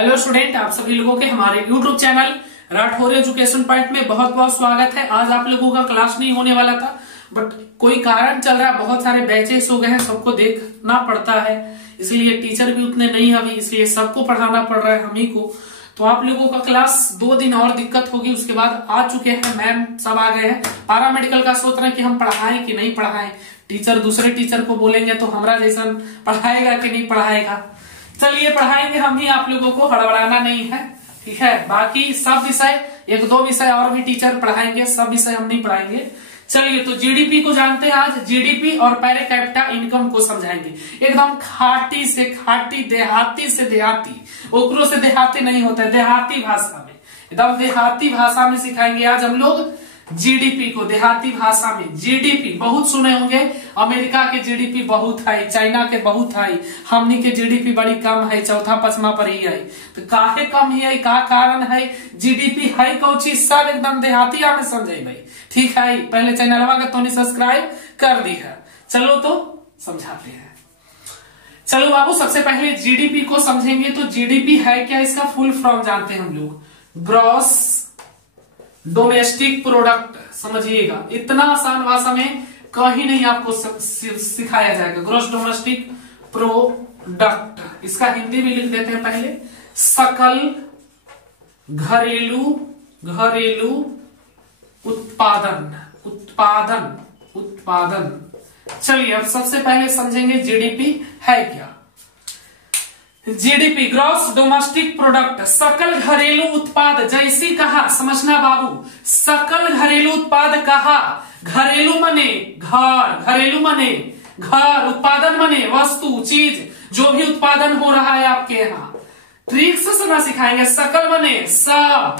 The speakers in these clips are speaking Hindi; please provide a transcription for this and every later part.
हेलो स्टूडेंट, आप सभी लोगों के हमारे YouTube channel Rathore education point में बहुत बहुत स्वागत है। आज आप लोगों का क्लास नहीं होने वाला था, बट कोई कारण चल रहा है, बहुत सारे बैचेस हो गए हैं, सबको देखना पड़ता है, इसलिए टीचर भी उतने नहीं अभी, इसलिए सबको पढ़ाना पड़ रहा है हम ही को। तो आप लोगों का क्लास 2 दिन और दिक्कत होगी, उसके बाद आ चुके हैं मैम, सब आ गए हैं। पारा मेडिकल का सोच रहे हैं कि हम पढ़ाएं कि नहीं पढ़ाएं, टीचर दूसरे टीचर को बोलेंगे तो हमारा जैसा पढ़ाएगा कि नहीं पढ़ाएगा। चलिए पढ़ाएंगे हम ही, आप लोगों को हड़बड़ाना नहीं है, ठीक है। बाकी सब विषय 1-2 विषय और भी टीचर पढ़ाएंगे, सब विषय हम नहीं पढ़ाएंगे। चलिए तो जीडीपी को जानते हैं आज, जीडीपी और पर कैपिटा इनकम को समझाएंगे एकदम खाटी से खाटी, देहाती से देहाती, ओकरो से देहाती नहीं होता है, देहाती भाषा में, एकदम देहाती भाषा में सिखाएंगे आज हम लोग जीडीपी को, देहाती भाषा में। जीडीपी बहुत सुने होंगे, अमेरिका के जीडीपी बहुत है, चाइना के बहुत है, हमनी के जीडीपी बड़ी कम है, चौथा पचमा पर ही है। तो काहे कम ही है, का कारण है, जीडीपी है कौन चीज, सब एकदम देहाती में समझे भाई, ठीक है। पहले चैनलवा का तो सब्सक्राइब कर दी है। चलो तो समझाते हैं। चलो बाबू, सबसे पहले जीडीपी को समझेंगे। तो जीडीपी है क्या, इसका फुल फॉर्म जानते हैं हम लोग, ग्रॉस डोमेस्टिक प्रोडक्ट। समझिएगा, इतना आसान भाषा में कहीं नहीं आपको सिखाया जाएगा। ग्रॉस डोमेस्टिक प्रोडक्ट, इसका हिंदी में लिख देते हैं पहले, सकल घरेलू उत्पादन। चलिए अब सबसे पहले समझेंगे जीडीपी है क्या। जीडीपी ग्रॉस डोमेस्टिक प्रोडक्ट, सकल घरेलू उत्पाद। जैसी कहा, समझना बाबू, सकल घरेलू उत्पाद कहा, घरेलू मने घर, घरेलू मने घर, उत्पादन मने वस्तु चीज, जो भी उत्पादन हो रहा है आपके यहाँ, ट्रिक से सुना सिखाएंगे। सकल मने सब,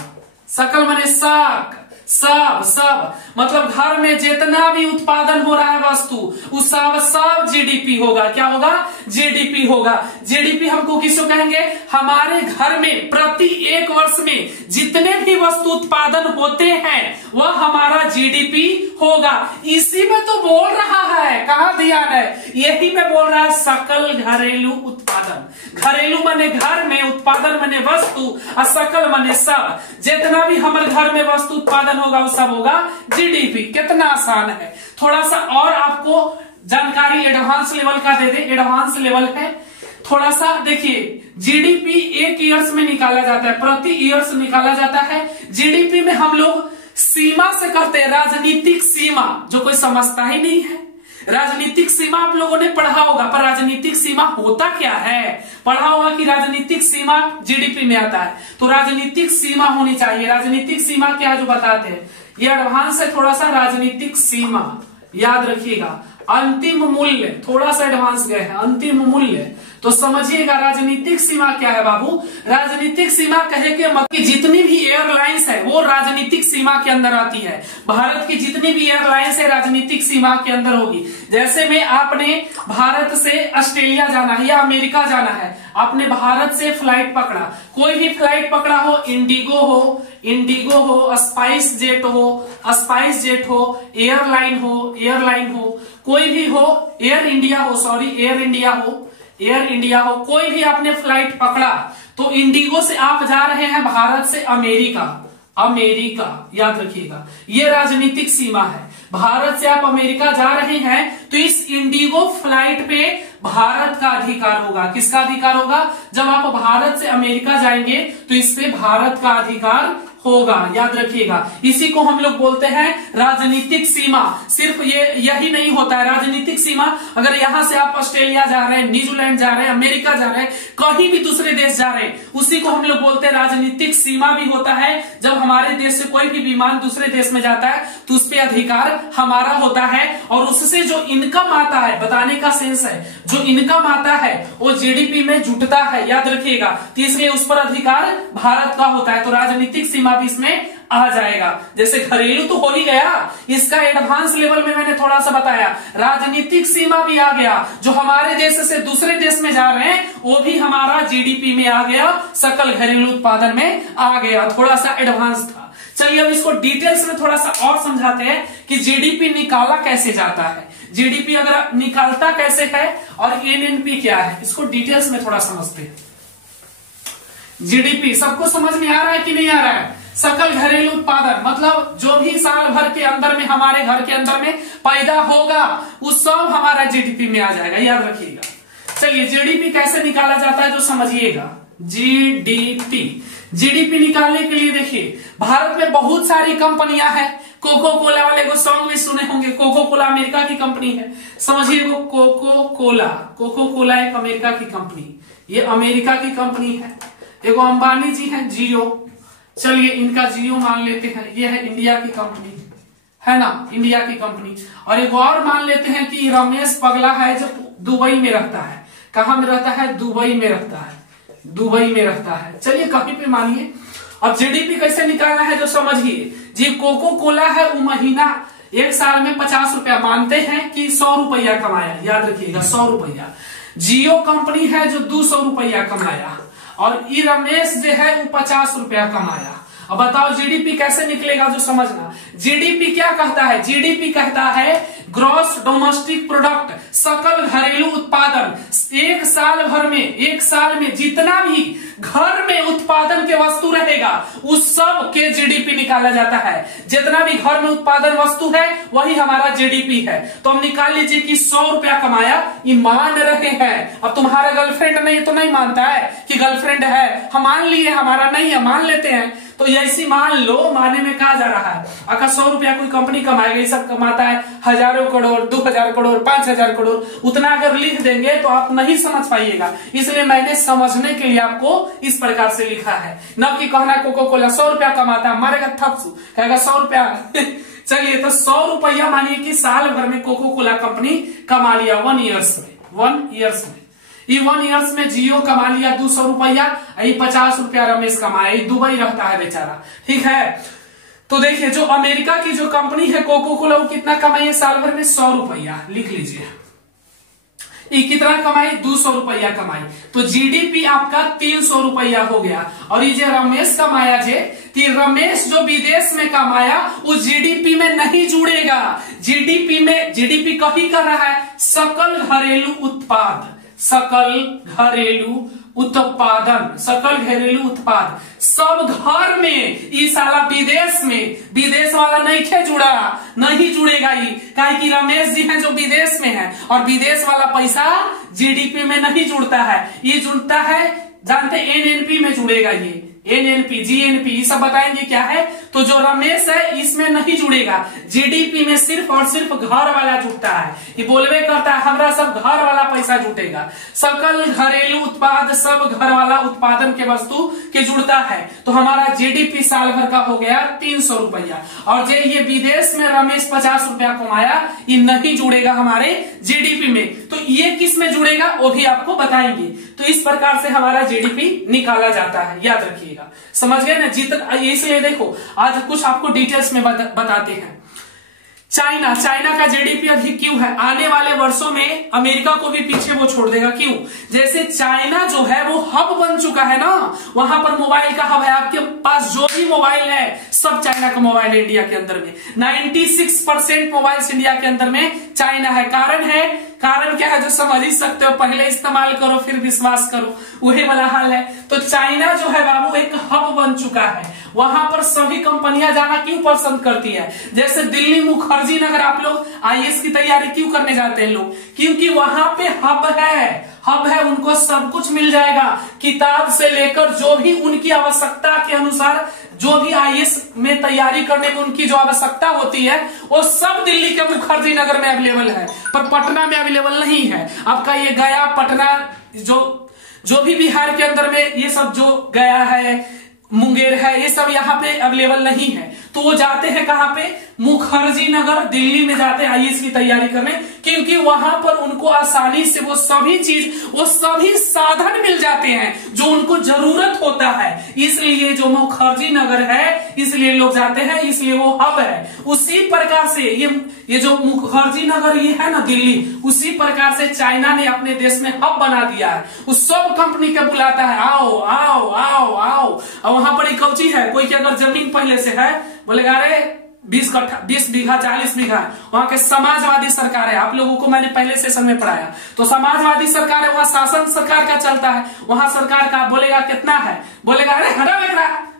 सकल मने सब, सब मतलब घर में जितना भी उत्पादन हो रहा है वस्तु, उस सब जीडीपी होगा। क्या होगा, जीडीपी होगा। जीडीपी हमको किसको कहेंगे, हमारे घर में प्रति 1 वर्ष में जितने भी वस्तु उत्पादन होते हैं वह हमारा जीडीपी होगा। इसी में तो बोल रहा है, कहां ध्यान है, यही में बोल रहा है सकल घरेलू उत्पादन। घरेलू मने घर में, उत्पादन मने वस्तु, और सकल मने सब, जितना भी हमारे घर में वस्तु उत्पादन होगा वो सब होगा जीडीपी। कितना आसान है। थोड़ा सा और आपको जानकारी एडवांस लेवल का दे दे, एडवांस लेवल है थोड़ा सा। देखिए, जीडीपी 1 ईयर्स में निकाला जाता है, प्रति ईयर्स निकाला जाता है। जीडीपी में हम लोग सीमा से करते हैं, राजनीतिक सीमा, जो कोई समझता ही नहीं है। राजनीतिक सीमा आप लोगों ने पढ़ा होगा, पर राजनीतिक सीमा होता क्या है, पढ़ा होगा कि राजनीतिक सीमा जीडीपी में आता है। तो राजनीतिक सीमा होनी चाहिए। राजनीतिक सीमा क्या, जो बताते हैं, ये एडवांस है थोड़ा सा। राजनीतिक सीमा याद रखिएगा। अंतिम मूल्य, थोड़ा सा एडवांस गए हैं, अंतिम मूल्य। तो समझिएगा राजनीतिक सीमा क्या है बाबू। राजनीतिक सीमा कहे के मतलब कि जितनी भी एयरलाइंस है वो राजनीतिक सीमा के अंदर आती है। भारत की जितनी भी एयरलाइंस है राजनीतिक सीमा के अंदर होगी। जैसे में आपने भारत से ऑस्ट्रेलिया जाना है या अमेरिका जाना है, आपने भारत से फ्लाइट पकड़ा, कोई भी फ्लाइट पकड़ा हो, इंडिगो हो, स्पाइस जेट हो, एयरलाइन हो, कोई भी हो, एयर इंडिया हो, कोई भी आपने फ्लाइट पकड़ा, तो इंडिगो से आप जा रहे हैं भारत से अमेरिका, याद रखिएगा, ये राजनीतिक सीमा है। भारत से आप अमेरिका जा रहे हैं तो इस इंडिगो फ्लाइट पे भारत का अधिकार होगा। किसका अधिकार होगा, जब आप भारत से अमेरिका जाएंगे तो इस पे भारत का अधिकार होगा, याद रखिएगा। इसी को हम लोग बोलते हैं राजनीतिक सीमा। सिर्फ ये यही नहीं होता है राजनीतिक सीमा, अगर यहां से आप ऑस्ट्रेलिया जा रहे हैं, न्यूजीलैंड जा रहे हैं, अमेरिका जा रहे हैं, कहीं भी दूसरे देश जा रहे हैं, उसी को हम लोग बोलते हैं राजनीतिक सीमा भी होता है। जब हमारे देश से कोई भी विमान दूसरे देश में जाता है तो उस पर अधिकार हमारा होता है, और उससे जो इनकम आता है, बताने का सेंस है, जो इनकम आता है वो जीडीपी में जुटता है, याद रखिएगा। तो इसलिए उस पर अधिकार भारत का होता है। तो राजनीतिक सीमा भी इसमें आ जाएगा। जैसे घरेलू तो हो ही गया, इसका एडवांस लेवल में मैंने थोड़ा सा बताया, राजनीतिक सीमा भी आ गया। जो हमारे देश से दूसरे देश में जा रहे हैं वो भी हमारा जीडीपी में आ गया, सकल घरेलू उत्पादन में आ गया। थोड़ा सा एडवांस था। चलिए अब इसको डिटेल्स में थोड़ा सा और समझाते हैं कि जीडीपी निकाला कैसे जाता है। जीडीपी अगर निकालता कैसे है और एनएनपी क्या है, इसको डिटेल्स में थोड़ा समझते हैं। जीडीपी सबको समझ में आ रहा है कि नहीं आ रहा है? सकल घरेलू उत्पादन मतलब जो भी साल भर के अंदर में हमारे घर के अंदर में पैदा होगा वो सब हमारा जीडीपी में आ जाएगा, याद रखिएगा। चलिए जीडीपी कैसे निकाला जाता है जो समझिएगा। जीडीपी निकालने के लिए देखिए भारत में बहुत सारी कंपनियां हैं। कोको कोला वाले को सॉन्ग भी सुने होंगे। कोको कोला अमेरिका की कंपनी है, समझिए वो कोको कोला एक अमेरिका की कंपनी, ये अमेरिका की कंपनी है। देखो अंबानी जी हैं जियो, चलिए इनका जियो मान लेते हैं, ये है इंडिया की कंपनी है ना, इंडिया की कंपनी। और एक और मान लेते हैं कि रमेश पगला है जो दुबई में रहता है। कहां में रहता है? दुबई में रहता है, दुबई में रहता है। चलिए कहीं पे मानिए। अब जीडीपी कैसे निकालना है जो समझिए। जी कोको कोला है वो महीना एक साल में 50 रुपया मानते हैं कि 100 रुपया कमाया, याद रखिएगा 100 रुपया। जियो कंपनी है जो 200 रुपया कमाया और ई रमेश जो है वो 50 रुपया कमाया। अब बताओ जीडीपी कैसे निकलेगा जो समझना। जीडीपी क्या कहता है? जीडीपी कहता है ग्रॉस डोमेस्टिक प्रोडक्ट, सकल घरेलू उत्पादन। एक साल में जितना भी घर में उत्पादन के वस्तु रहेगा उस सब के जीडीपी निकाला जाता है। जितना भी घर में उत्पादन वस्तु है वही हमारा जीडीपी है। तो हम निकाल लीजिए कि 100 रुपया कमाया, ये मान रहे हैं। अब तुम्हारा गर्लफ्रेंड नहीं तो नहीं मानता है कि गर्लफ्रेंड है, हम मान लिए, हमारा नहीं है, मान लेते हैं। तो ऐसी मान लो, माने में कहा जा रहा है अगर 100 रुपया कोई कंपनी कमाएगा, ये सब कमाता है हजारों करोड़, 2000 करोड़, 5000 करोड़, उतना अगर लिख देंगे तो आप नहीं समझ पाइएगा। इसलिए मैंने समझने के लिए आपको इस प्रकार से लिखा है, न कि कहना कोको कोला 100 रुपया कमाता है, मारेगा थप्सू कहेगा 100 रुपया चलिए तो 100 रुपया मानिए कि साल भर में कोको कोला कंपनी कमा लिया 1 ईयर्स में। ये 1 ईयर्स में जियो कमा लिया 200 रुपया, 50 रुपया रमेश कमाया, दुबई रहता है बेचारा, ठीक है। तो देखिए जो अमेरिका की जो कंपनी है कोको कोला वो कितना कमाई साल भर में? 100 रुपया, लिख लीजिए। ये कितना कमाई? 200 रुपया कमाई। तो जीडीपी आपका 300 रुपया हो गया। और ये जो रमेश कमाया रमेश जो विदेश में कमाया वो जीडीपी में नहीं जुड़ेगा। जीडीपी कभी कर रहा है सकल घरेलू उत्पाद सब घर में। ई साला विदेश वाला नहीं जुड़ेगा ये, काहे कि रमेश जी हैं जो विदेश में है और विदेश वाला पैसा जीडीपी में नहीं जुड़ता है, ये जुड़ता है जानते एनएनपी में जुड़ेगा। ये एनएनपी जीएनपी ये सब बताएंगे क्या है। तो जो रमेश है इसमें नहीं जुड़ेगा, जीडीपी में सिर्फ और सिर्फ घर वाला जुटता है। ये बोलवे करता है हमरा सब घर वाला पैसा जुटेगा। सकल घरेलू उत्पाद सब घर वाला उत्पादन के वस्तु के जुड़ता है। तो हमारा जीडीपी साल भर का हो गया 300 रुपया। और जो ये विदेश में रमेश 50 रुपया कमाया ये नहीं जुड़ेगा हमारे जीडीपी में। तो ये किस में जुड़ेगा वो भी आपको बताएंगे। तो इस प्रकार से हमारा जीडीपी निकाला जाता है, याद रखिएगा। समझ गए ना? जितना इसलिए देखो आज कुछ आपको डिटेल्स में बताते हैं। चाइना का जीडीपी अधिक क्यों है? आने वाले वर्षों में अमेरिका को भी पीछे वो छोड़ देगा। क्यों? जैसे चाइना जो है वो हब बन चुका है ना, वहां पर मोबाइल का हब है। आपके पास जो भी मोबाइल है सब चाइना का मोबाइल है। इंडिया के अंदर में 96% मोबाइल इंडिया के अंदर में चाइना है। कारण क्या है जो समझ ही सकते हो, पहले इस्तेमाल करो फिर विश्वास करो, वही वाला हाल है। तो चाइना जो है बाबू एक हब बन चुका है। वहां पर सभी कंपनियां जाना क्यों पसंद करती है? जैसे दिल्ली मुखर्जी नगर आप लोग आईएएस की तैयारी क्यों करने जाते हैं लोग? क्योंकि वहां पे हब है, उनको सब कुछ मिल जाएगा, किताब से लेकर जो भी उनकी आवश्यकता के अनुसार जो भी आईएएस में तैयारी करने में उनकी जो आवश्यकता होती है वो सब दिल्ली के मुखर्जी नगर में अवेलेबल है, पर पटना में अवेलेबल नहीं है। आपका ये गया पटना जो भी बिहार के अंदर में ये सब जो गया है मुंगेर है ये सब यहाँ पे अवेलेबल नहीं है। तो वो जाते हैं कहाँ पे? मुखर्जी नगर दिल्ली में जाते हैं आईएएस की तैयारी करने, क्योंकि वहां पर उनको आसानी से वो सभी साधन मिल जाते हैं जो उनको जरूरत होता है। इसलिए जो मुखर्जी नगर है इसलिए लोग जाते हैं, इसलिए वो हब है। उसी प्रकार से ये जो मुखर्जी नगर ये है ना दिल्ली, उसी प्रकार से चाइना ने अपने देश में हब बना दिया है। उस सब कंपनी के बुलाता है आओ आओ आओ आओ। और वहां पर एक कौची है, कोई की अगर जमीन पहले से है बोलेगा अरे 20 बीघा 40 बीघा वहां के समाजवादी सरकार है। आप लोगों को मैंने पहले सेशन में पढ़ाया। तो समाजवादी सरकार है, वहां शासन सरकार का चलता है। वहां सरकार का बोलेगा कितना है, बोलेगा अरे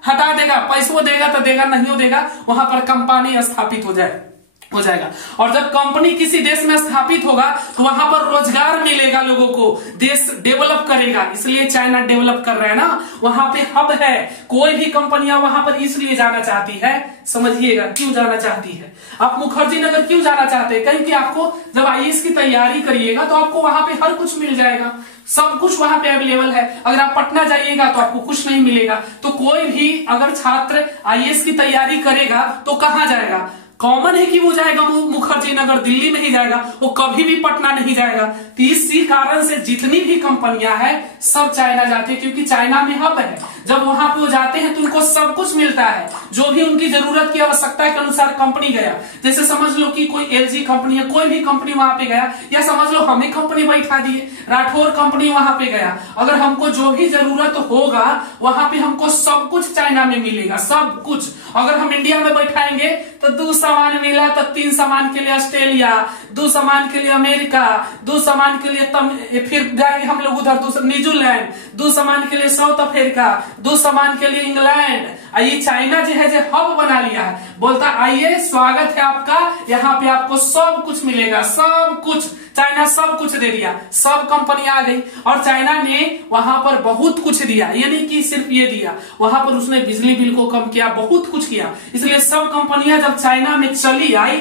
हटा देगा, पैसों देगा तो देगा, नहीं देगा वहां पर कंपनी स्थापित हो जाएगा। और जब कंपनी किसी देश में स्थापित होगा तो वहां पर रोजगार मिलेगा लोगों को, देश डेवलप करेगा। इसलिए चाइना डेवलप कर रहा है ना, वहां पे हब है। कोई भी कंपनियां वहां पर इसलिए जाना चाहती है, समझिएगा क्यों जाना चाहती है। आप मुखर्जी नगर क्यों जाना चाहते हैं? कहीं कि आपको जब आईएएस की तैयारी करिएगा तो आपको वहां पे हर कुछ मिल जाएगा, सब कुछ वहां पे अवेलेबल है। अगर आप पटना जाइएगा तो आपको कुछ नहीं मिलेगा। तो कोई भी अगर छात्र आईएएस की तैयारी करेगा तो कहां जाएगा? कॉमन है कि वो जाएगा मुखर्जी नगर, दिल्ली नहीं जाएगा, वो कभी भी पटना नहीं जाएगा। तो इसी कारण से जितनी भी कंपनियां हैं सब चाइना जाती है, क्योंकि चाइना में हब है। जब वहां पे वो जाते हैं तो उनको सब कुछ मिलता है, जो भी उनकी जरूरत की आवश्यकता के अनुसार कंपनी गया। जैसे समझ लो कि कोई एलजी कंपनी है, कोई भी कंपनी वहां पे गया, या समझ लो हमें कंपनी बैठा दिए, राठौर कंपनी वहां पे गया। अगर हमको जो भी जरूरत होगा वहां पे हमको सब कुछ चाइना में मिलेगा, सब कुछ। अगर हम इंडिया में बैठाएंगे तो 2 सामान मिला तो 3 सामान के लिए ऑस्ट्रेलिया, 2 सामान के लिए अमेरिका, 2 सामान के लिए फिर जाएंगे हम लोग उधर न्यूजीलैंड, 2 सामान के लिए साउथ अफ्रीका, 2 सामान के लिए इंग्लैंड। ये चाइना जो है जो हब बना लिया है, बोलता आइए स्वागत है आपका, यहाँ पे आपको सब कुछ मिलेगा, सब कुछ। चाइना सब कुछ दे दिया, सब कंपनी आ गई। और चाइना ने वहां पर बहुत कुछ दिया, यानी कि सिर्फ ये दिया, वहां पर उसने बिजली बिल को कम किया, बहुत कुछ किया। इसलिए सब कंपनियां जब चाइना में चली आई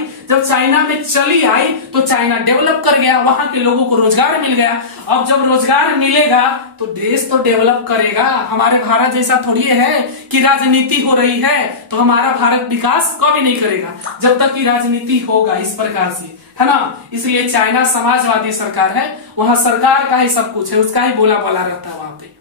तो चाइना डेवलप कर गया, वहां के लोगों को रोजगार मिल गया। अब जब रोजगार मिलेगा तो देश तो डेवलप करेगा। हमारे भारत जैसा थोड़ी है कि राजनीति हो रही है तो हमारा भारत विकास कभी नहीं करेगा, जब तक की राजनीति होगा इस प्रकार से, है ना। इसलिए चाइना समाजवादी सरकार है, वहां सरकार का ही सब कुछ है, उसका ही बोला रहता है, वहां पे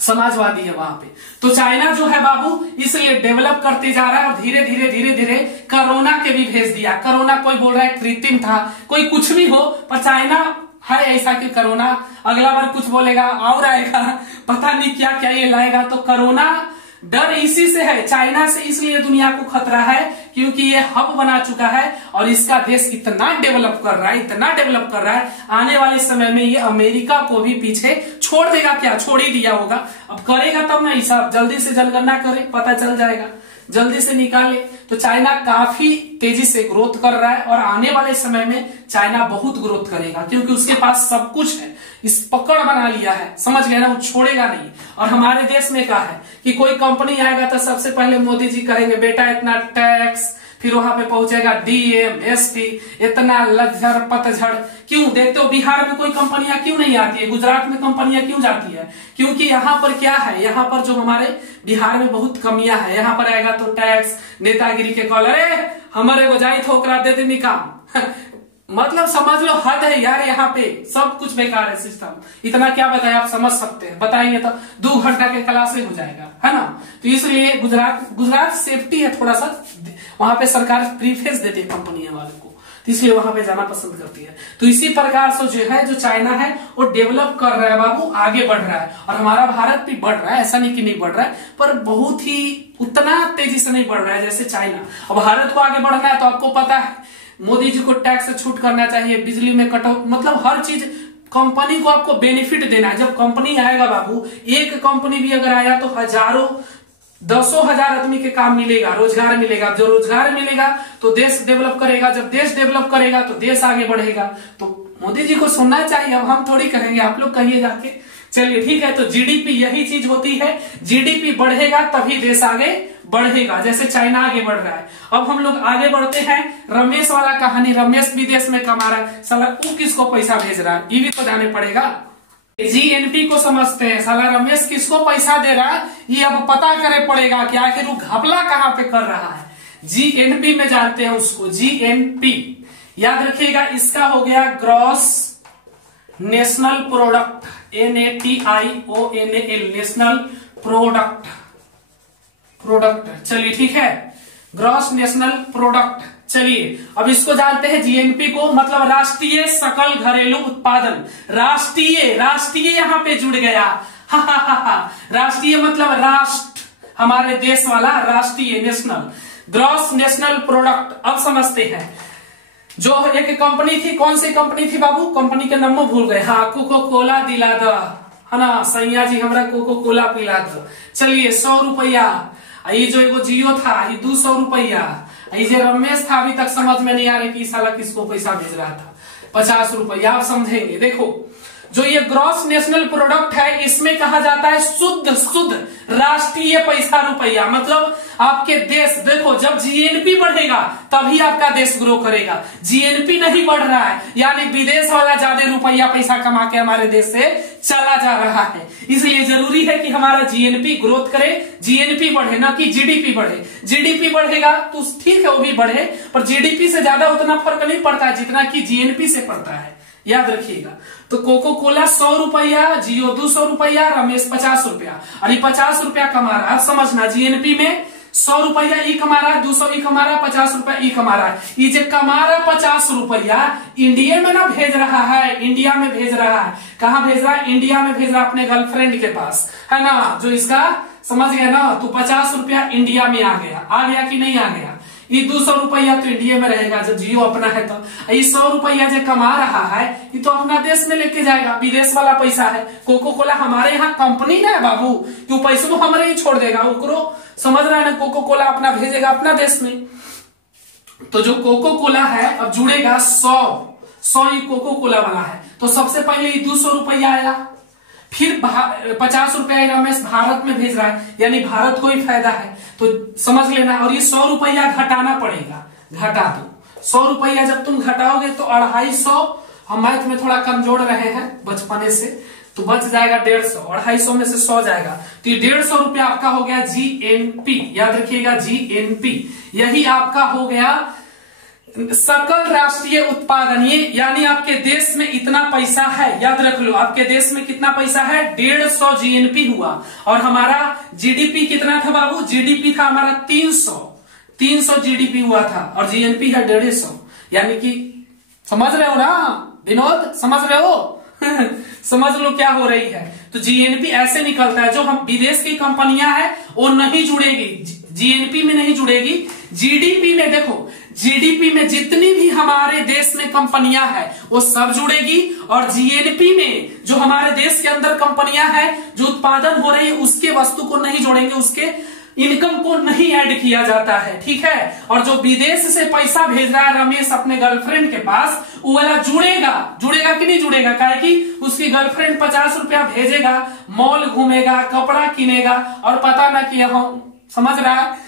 समाजवादी है वहां पे। तो चाइना जो है बाबू इसलिए डेवलप करते जा रहा है। और धीरे धीरे कोरोना के भी भेज दिया। कोरोना कोई बोल रहा है कृत्रिम था, कोई कुछ भी हो, पर चाइना है ऐसा कि कोरोना अगला बार कुछ बोलेगा और आएगा, पता नहीं क्या क्या ये लाएगा। तो कोरोना डर इसी से है, चाइना से इसलिए दुनिया को खतरा है क्योंकि ये हब बना चुका है और इसका देश इतना डेवलप कर रहा है, आने वाले समय में ये अमेरिका को भी पीछे छोड़ देगा। क्या छोड़ ही दिया होगा, अब करेगा तब ना हिसाब। जल्दी से जनगणना करे, पता चल जाएगा, जल्दी से निकाले। तो चाइना काफी तेजी से ग्रोथ कर रहा है और आने वाले समय में चाइना बहुत ग्रोथ करेगा क्योंकि उसके पास सब कुछ है, इस पकड़ बना लिया है, समझ गए ना, वो छोड़ेगा नहीं। और हमारे देश में क्या है कि कोई कंपनी आएगा तो सबसे पहले मोदी जी कहेंगे बेटा इतना टैक्स, फिर वहां पे पहुंचेगा डीएम एसपी, इतना लज्जर पतझड़। क्यों देखते हो बिहार में कोई कंपनियां क्यों नहीं आती है, गुजरात में कंपनियां क्यों जाती है? क्योंकि यहाँ पर क्या है, यहाँ पर जो हमारे बिहार में बहुत कमियां है। यहाँ पर आएगा तो टैक्स, नेतागिरी के कॉल, अरे हमारे बजाय ठोकरा दे देनी काम मतलब समझ लो हद है यार, यहाँ पे सब कुछ बेकार है सिस्टम। इतना क्या बताए आप समझ सकते हैं, बताएंगे तो 2 घंटा के क्लास में हो जाएगा, है ना। तो इसलिए गुजरात सेफ्टी है थोड़ा सा, वहां पे सरकार प्रीफेस देती है कंपनियों वालों को, तो इसलिए वहां पे जाना पसंद करती है। तो इसी प्रकार से जो है जो चाइना है वो डेवलप कर रहा है बाबू, आगे बढ़ रहा है। और हमारा भारत भी बढ़ रहा है, ऐसा नहीं कि नहीं बढ़ रहा है, पर बहुत ही उतना तेजी से नहीं बढ़ रहा है जैसे चाइना। अब भारत को आगे बढ़ना है तो आपको पता है मोदी जी को टैक्स से छूट करना चाहिए, बिजली में कटौती, मतलब हर चीज कंपनी को आपको बेनिफिट देना है। जब कंपनी आएगा बाबू, एक कंपनी भी अगर आया तो हजारों 10,000 आदमी के काम मिलेगा, रोजगार मिलेगा। जो रोजगार मिलेगा तो देश डेवलप करेगा, जब देश डेवलप करेगा तो देश आगे बढ़ेगा। तो मोदी जी को सुनना चाहिए, अब हम थोड़ी करेंगे, आप लोग कहिए जाके। चलिए ठीक है, तो जीडीपी यही चीज होती है, जीडीपी बढ़ेगा तभी देश आगे बढ़ेगा, जैसे चाइना आगे बढ़ रहा है। अब हम लोग आगे बढ़ते हैं, रमेश वाला कहानी। रमेश विदेश में कमा रहा है, साला तू किसको पैसा भेज रहा है, ये भी तो जाने पड़ेगा। जीएनपी को समझते हैं, साला रमेश किसको पैसा दे रहा है ये अब पता करे पड़ेगा कि आखिर वो घपला कहाँ पे कर रहा है। जीएनपी में जानते हैं उसको, जीएनपी याद रखिएगा। इसका हो गया gross national product, NATIONAL, national product. चलिए ठीक है, ग्रॉस नेशनल प्रोडक्ट। चलिए अब इसको जानते हैं, जीएनपी को मतलब राष्ट्रीय सकल घरेलू उत्पादन। राष्ट्रीय यहाँ पे जुड़ गया, राष्ट्रीय मतलब राष्ट्र, हमारे देश वाला राष्ट्रीय, नेशनल। Gross national product. अब समझते हैं, जो एक कंपनी थी, कौन सी कंपनी थी बाबू, कंपनी के नाम भूल गए, हाँ, कोको कोला दिला द, है ना, सैया जी हमरा कोको कोला पिला दो। चलिए 100 रुपया। ये जो एगो जियो था ये 200 रुपया। ये जो रमेश था अभी तक समझ में नहीं आ रही कि साला किसको पैसा भेज रहा था, 50 रुपया। आप समझेंगे, देखो जो ये ग्रॉस नेशनल प्रोडक्ट है इसमें कहा जाता है शुद्ध राष्ट्रीय पैसा रुपया। मतलब आपके देश, देखो जब जीएनपी बढ़ेगा तभी आपका देश ग्रो करेगा। जीएनपी नहीं बढ़ रहा है यानी विदेश वाला ज्यादा रुपया पैसा कमा के हमारे देश से चला जा रहा है। इसलिए जरूरी है कि हमारा जीएनपी ग्रोथ करे, जीएनपी बढ़े, ना कि जीडीपी बढ़े। जीडीपी बढ़ेगा तो ठीक है वो भी बढ़े, पर जीडीपी से ज्यादा उतना फर्क नहीं पड़ता है जितना कि जीएनपी से पड़ता है, याद रखिएगा। तो कोको कोला 100 रुपया, जियो 200 रुपया, रमेश 50 रुपया, और ये 50 रुपया कमा रहा है। समझना, जीएनपी में 100 रुपया ई कमा रहा है, 200 ई कमा रहा है, 50 रुपया ई कमा रहा है। ये जो कमा रहा है 50 रुपया इंडिया में ना भेज रहा है, इंडिया में भेज रहा है। कहाँ भेज रहा है, इंडिया में भेज रहा है, अपने गर्लफ्रेंड के पास, है ना, जो इसका समझ गया ना। तो 50 रुपया इंडिया में आ गया कि नहीं आ गया। ये 200 रुपया तो इंडिया में रहेगा जब जियो अपना है। तो ये 100 रुपया जो कमा रहा है ये तो अपना देश में लेके जाएगा, विदेश वाला पैसा है। कोको कोला हमारे यहाँ कंपनी ना है बाबू, क्यों पैसे को हमारे ही छोड़ देगा, उकरो समझ रहा है ना। कोको कोला अपना भेजेगा अपना देश में। तो जो कोको कोला है अब जुड़ेगा 100 ये कोको कोला वाला है। तो सबसे पहले ये 200 रुपया आया, फिर 50 रुपया रमेश भारत में भेज रहा है, यानी भारत को ही फायदा है, तो समझ लेना। और ये 100 रुपया घटाना पड़ेगा, घटा दो 100 रुपया। जब तुम घटाओगे तो 250, हम मैथ में थोड़ा कमजोर रहे हैं बचपने से, तो बच जाएगा 150। 250 में से 100 जाएगा तो ये 150 रुपया आपका हो गया जीएनपी, याद रखिएगा जीएनपी। यही आपका हो गया सकल राष्ट्रीय उत्पादन। ये यानी आपके देश में इतना पैसा है, याद रख लो, आपके देश में कितना पैसा है, 150 जीएनपी हुआ। और हमारा जीडीपी कितना था बाबू, जीडीपी था हमारा 300 जीडीपी हुआ था, और जीएनपी है 150। यानी कि समझ रहे हो ना विनोद, समझ रहे हो समझ लो क्या हो रही है। तो जीएनपी ऐसे निकलता है। जो हम विदेश की कंपनियां हैं वो नहीं जुड़ेगी, जीएनपी में नहीं जुड़ेगी, जीडीपी में। देखो जीडीपी में जितनी भी हमारे देश में कंपनियां हैं वो सब जुड़ेगी, और जीएनपी में जो हमारे देश के अंदर कंपनियां हैं जो उत्पादन हो रही है उसके वस्तु को नहीं जोड़ेंगे, उसके इनकम को नहीं ऐड किया जाता है, ठीक है। और जो विदेश से पैसा भेज रहा है रमेश अपने गर्लफ्रेंड के पास, वो वाला जुड़ेगा कि नहीं जुड़ेगा, काहे कि उसकी गर्लफ्रेंड 50 रुपया भेजेगा, मॉल घूमेगा, कपड़ा किनेगा, और पता ना कि हम समझ रहा है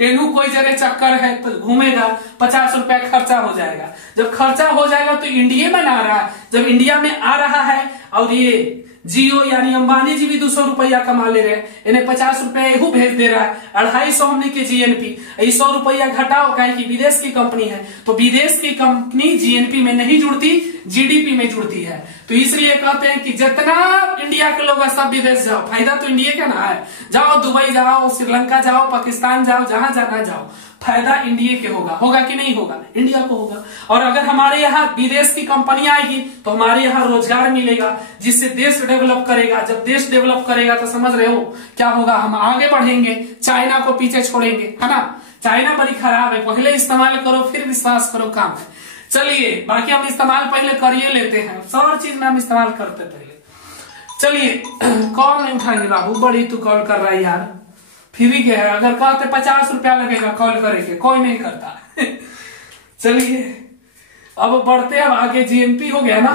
एनू कोई जगह चक्कर है तो घूमेगा, 50 रुपया खर्चा हो जाएगा। जब खर्चा हो जाएगा तो इंडिया में आ रहा है, जब इंडिया में आ रहा है और ये जियो यानी अंबानी जी भी 200 रुपया कमा ले रहे हैं, इन्हें 50 रुपया एहू भेज दे रहा है, 250 हमने के जीएनपी। 100 रुपया घटाओ, काहे कि विदेश की कंपनी है, तो विदेश की कंपनी जीएनपी में नहीं जुड़ती, जीडीपी में जुड़ती है। तो इसलिए कहते हैं कि जितना इंडिया के लोग सब विदेश जाओ, फायदा तो इंडिया का ना है। जाओ दुबई जाओ, श्रीलंका जाओ, पाकिस्तान जाओ, जहां जाना जाओ, फायदा इंडिया के होगा कि नहीं होगा, इंडिया को होगा। और अगर हमारे यहाँ विदेश की कंपनियां आएगी तो हमारे यहाँ रोजगार मिलेगा, जिससे देश डेवलप करेगा। जब देश डेवलप करेगा तो समझ रहे हो क्या होगा, हम आगे बढ़ेंगे, चाइना को पीछे छोड़ेंगे, है ना। चाइना बड़ी खराब है, पहले इस्तेमाल करो फिर विश्वास करो, काम है। चलिए बाकी हम इस्तेमाल पहले करिए लेते हैं, सब चीज में हम इस्तेमाल करते पहले। चलिए कॉल नहीं उठाएंगे बाबू, बड़ी तू कॉल कर रहा है यार, फ्री के है। अगर कहते 50 रुपया लगेगा कॉल करेंगे, कोई नहीं करता चलिए अब बढ़ते, अब आगे जीएनपी हो गया ना,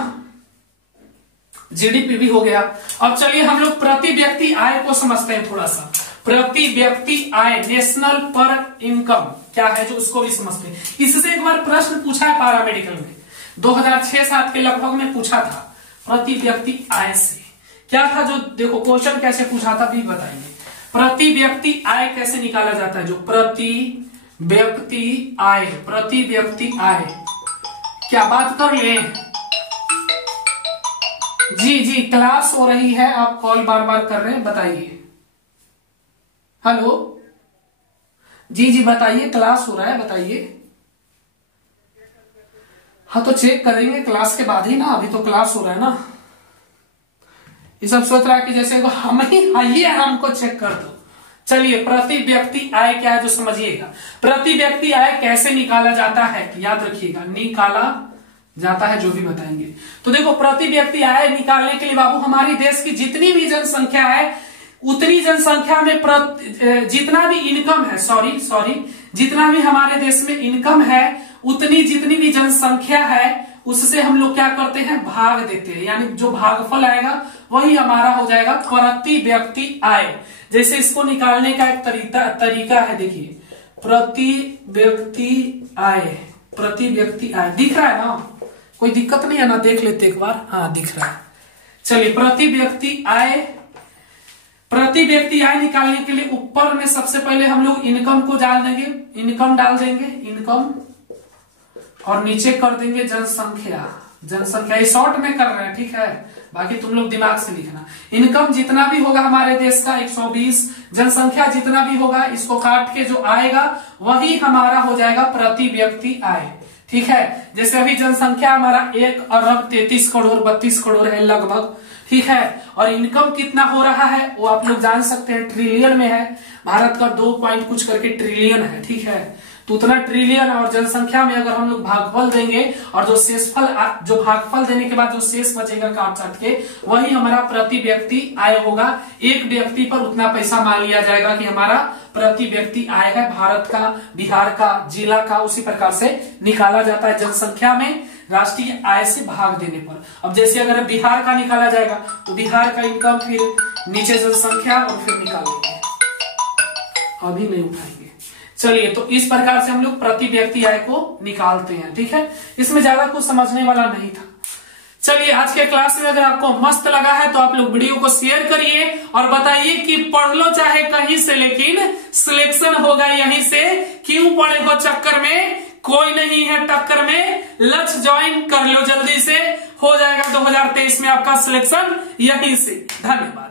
जीडीपी भी हो गया। अब चलिए हम लोग प्रति व्यक्ति आय को समझते हैं थोड़ा सा। प्रति व्यक्ति आय, नेशनल पर इनकम क्या है जो उसको भी समझते हैं। इससे एक बार प्रश्न पूछा है पैरामेडिकल में, 2006-07 के लगभग में पूछा था। प्रति व्यक्ति आय से क्या था, जो देखो क्वेश्चन कैसे पूछा था भी बताइए। प्रति व्यक्ति आय कैसे निकाला जाता है, जो प्रति व्यक्ति आय, प्रति व्यक्ति आय क्या बात कर ले जी क्लास हो रही है, आप कॉल बार बार कर रहे हैं, बताइए। हेलो जी बताइए, क्लास हो रहा है, बताइए। हाँ तो चेक करेंगे क्लास के बाद ही ना, अभी तो क्लास हो रहा है ना। ये सब सोच रहा है कि जैसे हम ही आइए हमको चेक कर दो, चलिए प्रति व्यक्ति आय क्या है जो समझिएगा। प्रति व्यक्ति आय कैसे निकाला जाता है याद रखिएगा, निकाला जाता है जो भी बताएंगे। तो देखो प्रति व्यक्ति आय निकालने के लिए बाबू हमारी देश की जितनी भी जनसंख्या है उतनी जनसंख्या में जितना भी इनकम है जितना भी हमारे देश में इनकम है उतनी जितनी भी जनसंख्या है उससे हम लोग क्या करते हैं, भाग देते हैं, यानी जो भागफल आएगा वही हमारा हो जाएगा प्रति व्यक्ति आय। जैसे इसको निकालने का एक तरीका है, देखिए प्रति व्यक्ति आय दिख रहा है ना, कोई दिक्कत नहीं है ना, देख लेते एक बार, हाँ दिख रहा है। चलिए प्रति व्यक्ति आय निकालने के लिए ऊपर में सबसे पहले हम लोग इनकम को डाल देंगे, इनकम और नीचे कर देंगे जनसंख्या। ये शॉर्ट में कर रहे हैं, ठीक है, बाकी तुम लोग दिमाग से लिखना। इनकम जितना भी होगा हमारे देश का 120, जनसंख्या जितना भी होगा इसको काट के जो आएगा वही हमारा हो जाएगा प्रति व्यक्ति आय, ठीक है। जैसे अभी जनसंख्या हमारा 1,33,32,00,000 है लगभग, ठीक है, और इनकम कितना हो रहा है वो आप लोग जान सकते हैं, ट्रिलियन में है। भारत का 2 पॉइंट कुछ करके ट्रिलियन है, ठीक है, तो उतना ट्रिलियन और जनसंख्या में अगर हम लोग भागफल देंगे और जो भागफल देने के बाद जो शेष बचेगा काट के वही हमारा प्रति व्यक्ति आय होगा। एक व्यक्ति पर उतना पैसा मान लिया जाएगा कि हमारा प्रति व्यक्ति आय है। भारत का, बिहार का, जिला का उसी प्रकार से निकाला जाता है जनसंख्या में राष्ट्रीय आय से भाग देने पर। अब जैसे अगर बिहार का निकाला जाएगा तो बिहार का इनकम, फिर नीचे जनसंख्या और फिर निकालेंगे, अभी नहीं उठाएंगे। चलिए तो इस प्रकार से हम लोग प्रति व्यक्ति आय को निकालते हैं, ठीक है, इसमें ज्यादा कुछ समझने वाला नहीं था। चलिए आज के क्लास में अगर आपको मस्त लगा है तो आप लोग वीडियो को शेयर करिए और बताइए कि पढ़ लो चाहे कहीं से लेकिन सिलेक्शन होगा यहीं से। क्यों पढ़े हो चक्कर में, कोई नहीं है टक्कर में, लक्ष्य ज्वाइन कर लो जल्दी से, हो जाएगा 2023 में आपका सिलेक्शन यहीं से। धन्यवाद।